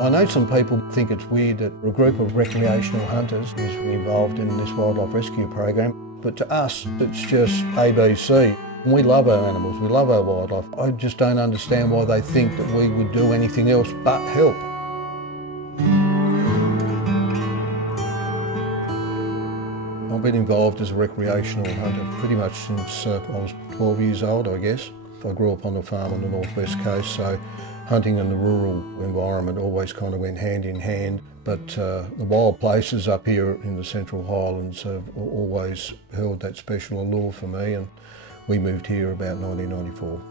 I know some people think it's weird that a group of recreational hunters is involved in this wildlife rescue program, but to us it's just ABC. We love our animals, we love our wildlife. I just don't understand why they think that we would do anything else but help. I've been involved as a recreational hunter pretty much since I was 12 years old, I guess. I grew up on a farm on the northwest coast, so hunting in the rural environment always kind of went hand in hand. But the wild places up here in the Central Highlands have always held that special allure for me, and we moved here about 1994.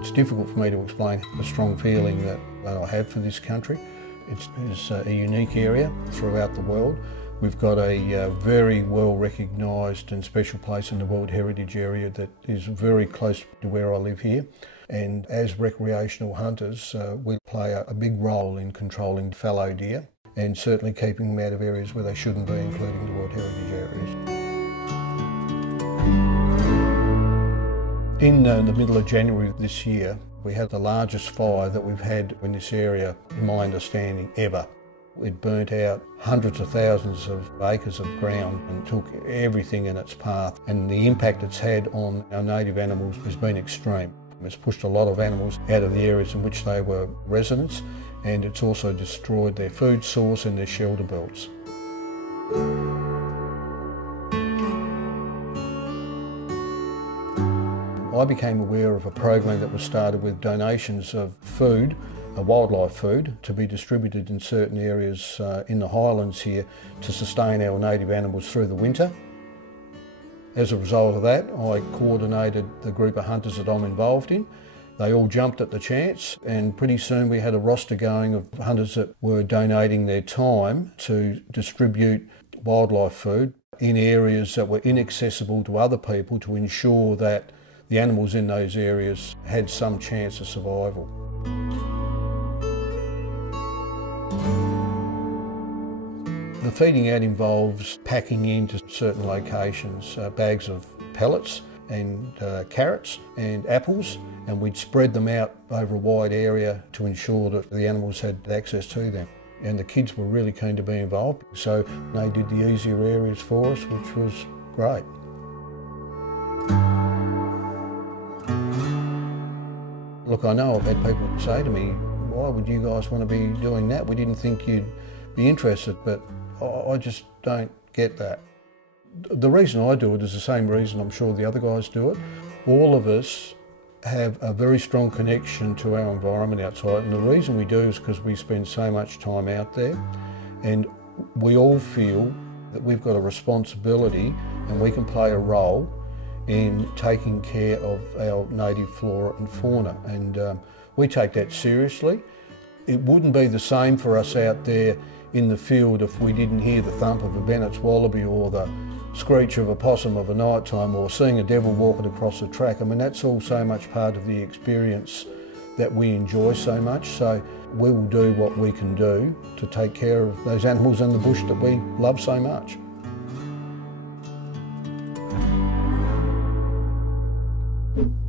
It's difficult for me to explain the strong feeling that I have for this country. It's a unique area throughout the world. We've got a very well recognised and special place in the World Heritage Area that is very close to where I live here. And as recreational hunters, we play a big role in controlling fallow deer and certainly keeping them out of areas where they shouldn't be, including the World Heritage areas. In the middle of January this year, we had the largest fire that we've had in this area, in my understanding, ever. It burnt out hundreds of thousands of acres of ground and took everything in its path, and the impact it's had on our native animals has been extreme. It's pushed a lot of animals out of the areas in which they were residents, and it's also destroyed their food source and their shelter belts. I became aware of a program that was started with donations of food, wildlife food, to be distributed in certain areas in the highlands here to sustain our native animals through the winter. As a result of that, I coordinated the group of hunters that I'm involved in. They all jumped at the chance, and pretty soon we had a roster going of hunters that were donating their time to distribute wildlife food in areas that were inaccessible to other people to ensure that the animals in those areas had some chance of survival. The feeding out involves packing into certain locations bags of pellets and carrots and apples, and we'd spread them out over a wide area to ensure that the animals had access to them. And the kids were really keen to be involved, so they did the easier areas for us, which was great. Look, I know I've had people say to me, why would you guys want to be doing that? We didn't think you'd be interested, but I just don't get that. The reason I do it is the same reason I'm sure the other guys do it. All of us have a very strong connection to our environment outside, and the reason we do is because we spend so much time out there, and we all feel that we've got a responsibility and we can play a role in taking care of our native flora and fauna, and we take that seriously. It wouldn't be the same for us out there in the field if we didn't hear the thump of a Bennett's wallaby or the screech of a possum of a night time or seeing a devil walking across the track. I mean, that's all so much part of the experience that we enjoy so much, so we will do what we can do to take care of those animals in the bush that we love so much. Thank you.